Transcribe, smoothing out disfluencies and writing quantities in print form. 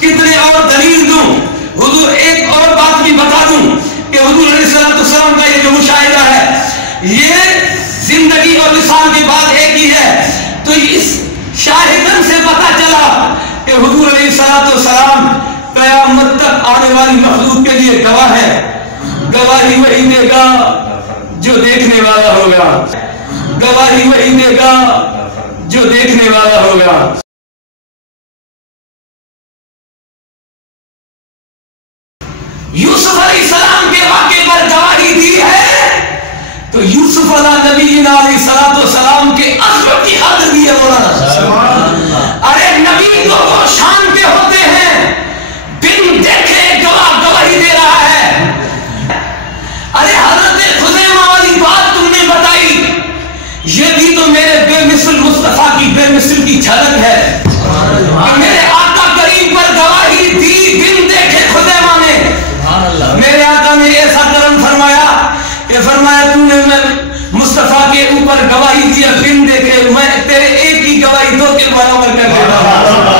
کتنے اور دلیل دوں؟ حضور ایک اور بات بھی بتا دوں کہ حضور علیہ السلام کا یہ جو مشاہدہ ہے یہ زندگی اور وصال کے بعد ایک ہی ہے، تو اس شاہدن سے پتہ چلا کہ حضور علیہ السلام قیامت تک آنے والی مخلوق کے لیے گواہ ہے۔ گواہی وہی دے گا جو دیکھنے والا ہوگا، گواہی وہی دے گا جو دیکھنے والا ہوگا۔ یوسف علیہ السلام کے واقعے پر گواہی دی ہے تو یوسف علیہ علیہ السلام کے عظمت کی حد دی ہے مولانا۔ ارے نبی تو وہ شان کے ہوتے ہیں بن دیکھے گواہ گواہی دے رہا ہے۔ ارے حضرت خزیمہ والی بات تم نے بتائی، یہ بھی تو میرے بے مثل مصطفیٰ کی بے مثل کی جھلک ہے کہ میرے آقا کریم پر گواہی دی بن دیکھے خزیمہ نے۔ میرے آقا نے ایسا کرم فرمایا کہ فرمایا تم نے مصطفیٰ کے اوپر گواہی دیا بن دیکھے، میں تیرے ایک کی گواہی دو کے برابر کر دیتا ہوں۔